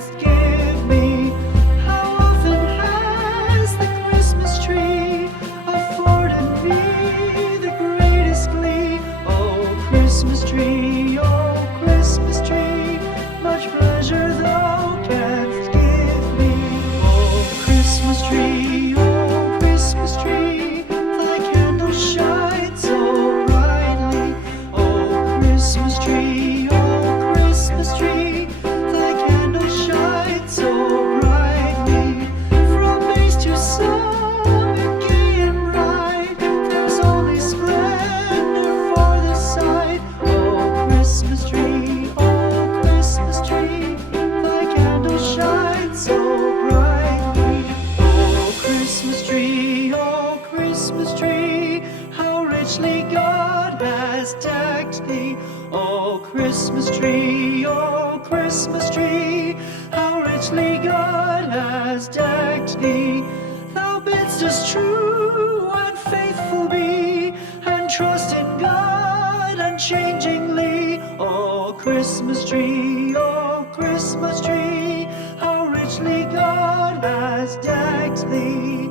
canst give me. How often has the Christmas tree afforded me the greatest glee? Oh, Christmas tree, much pleasure thou canst give me. Oh, Christmas tree, thy candle shines so brightly. Oh, Christmas tree, thy candle shines so brightly. From base to summit, gay and bright, there's only splendor for the sight. Oh, Christmas tree, thy candle shines so brightly. Oh, Christmas tree, how richly God has decked thee. Oh, Christmas tree, how richly God has decked thee. Thou bidst us true and faithful be, and trust in God unchangingly. Oh, Christmas tree, how richly God has decked thee.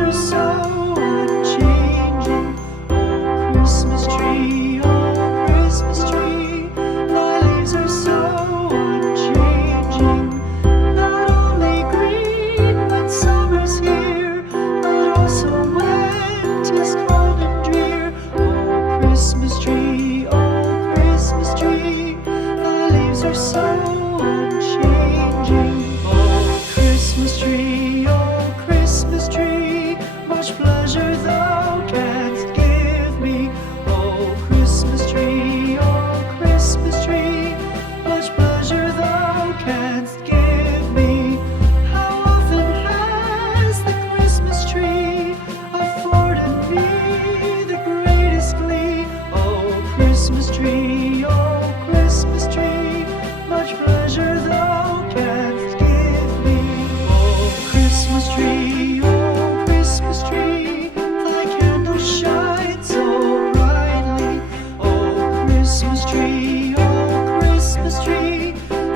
leaves are so unchanging. Oh, Christmas tree, oh, Christmas tree, thy leaves are so unchanging. Not only green when summer's here, but also when 'tis cold and drear. Oh, Christmas tree, thy leaves are so unchanging. Oh, Christmas tree, much pleasure thou canst give me. Oh, Christmas tree, much pleasure thou canst give me. How often has the Christmas tree afforded me the greatest glee? Oh, Christmas tree, much pleasure thou canst give me. Oh, Christmas tree, thy candles shine so brightly. Oh, Christmas tree,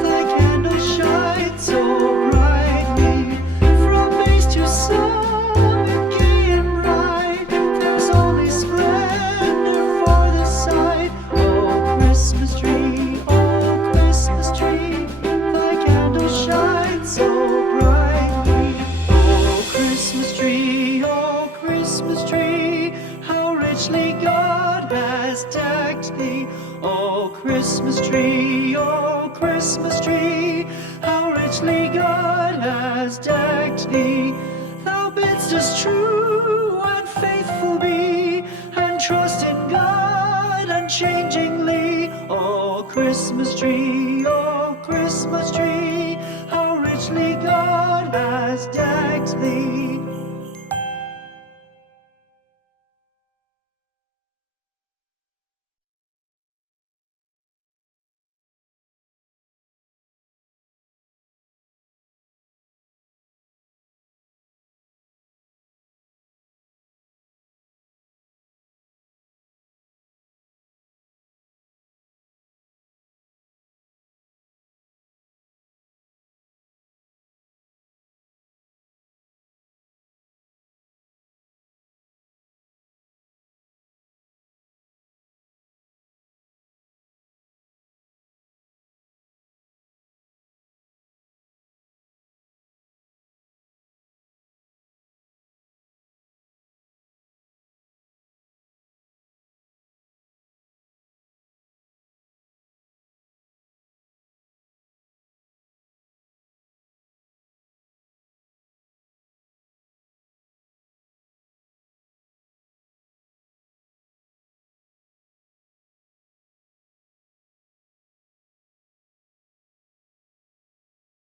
thy candles shine so brightly. From base to summit, gay and bright, there's only splendor for the sight. Oh, Christmas tree, thy candles shine so brightly. Oh, Christmas tree, how richly God has decked thee. Oh, Christmas tree, how richly God has decked thee. Thou bidst us true and faithful be, and trust in God unchangingly. Oh, Christmas tree,